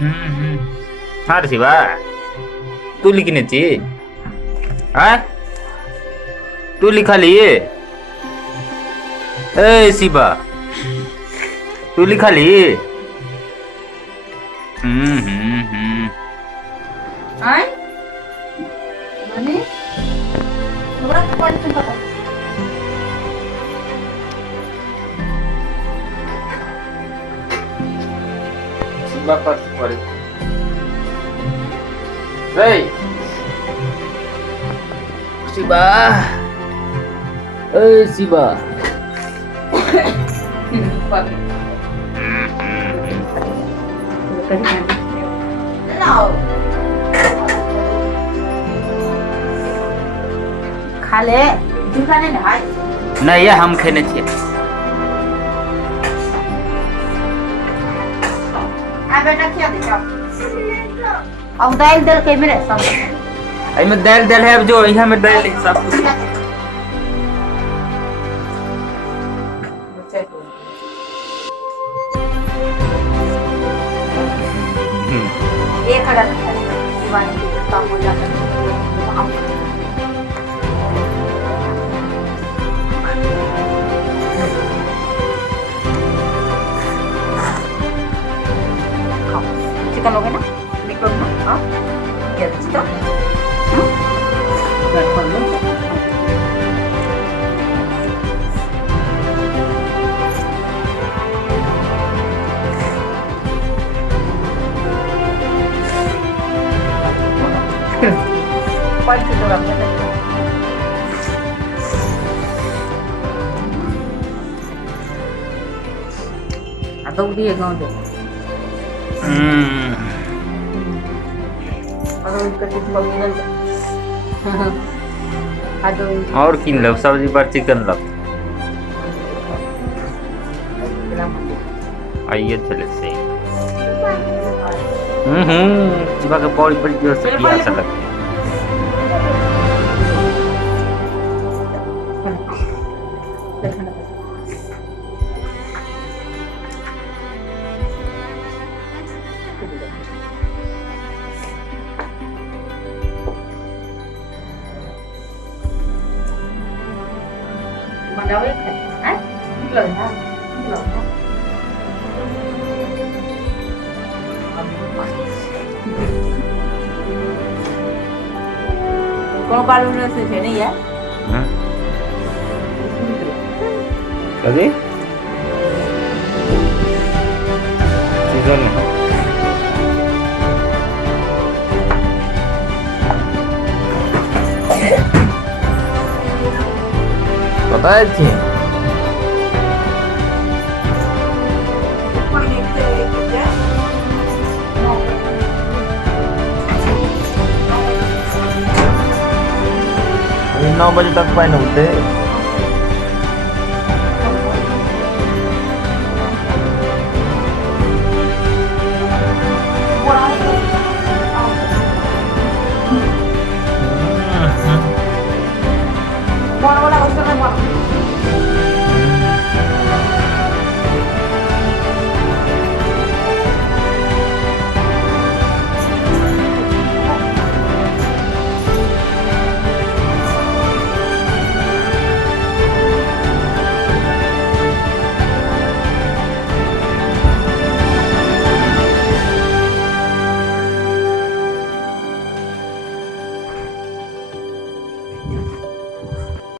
हाँ रे शिवा, तू लिखने चाहिए। हाँ, तू लिखा लिए। ए शिवा, तू लिखा लिए। Ay, mana? Berapa kali tempat? Shiva पर पड़े। रे, शिवा, ए Shiva. Lalu, khale, dukaan ni hai. नहीं ये हम खेने चाहिए। Ay, beta क्या देखा? अब दाल दाल के मेरे सब. आई में दाल दाल है जो यहाँ में दाल है सब कुछ। एक हज़ार दीवानी की काम हो जाता है। चिकन हो गया ना? निकल ना? हाँ? क्या चिकन? हाँ? कर लो। Quite to the atau dia kau tu. Atau ikut pemilihan tu. Atau और किन लो सब्जी पर चिकन लो। आइए चले से। शिवा का पौड़ी बड़ी जोर से किया ऐसा लगता है। mà đâu biết hả? Lời ha, lời ha. Con balu na se chene ya? हाँ? कभी? सीजन है। पता है क्या? अभी 9 बजे तक पानी होते।